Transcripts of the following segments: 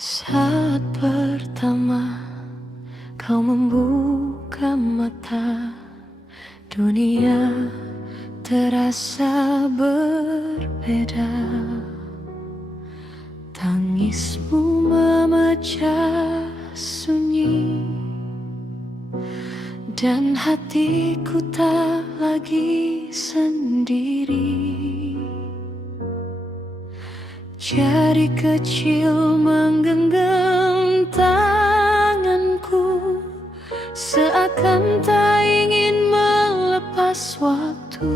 Saat pertama kau membuka mata, dunia terasa berbeda. Tangismu memecah sunyi, dan hatiku tak lagi sendiri. Jari kecil menggenggam tanganku, seakan tak ingin melepas waktu.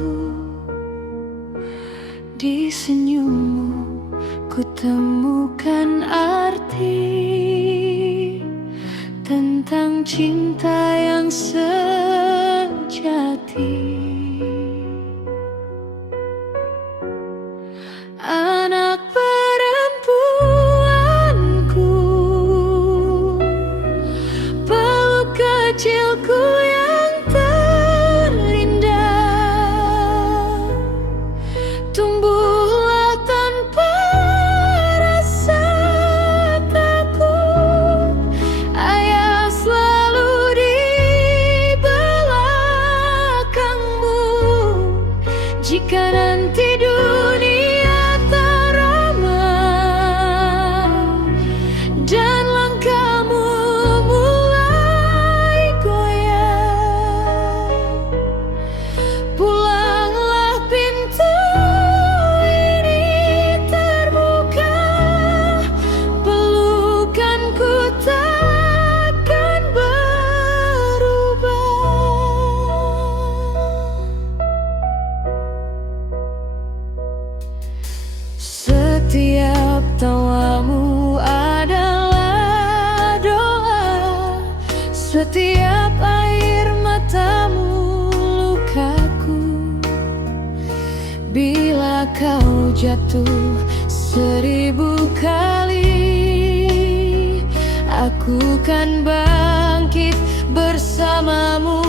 Di senyummu ku temukan arti tentang cinta yang sejati. Anak perempuanku, peluk kecilku yang terindah, tumbuhlah tanpa rasa takut. Ayah selalu di belakangmu jika nanti dunia dan langkahmu mulai goyah. Pulanglah, pintu ini terbuka, pelukanku takkan berubah. Setiap tawamu adalah doa, setiap air matamu lukaku. Bila kau jatuh 1000 kali, aku kan bangkit bersamamu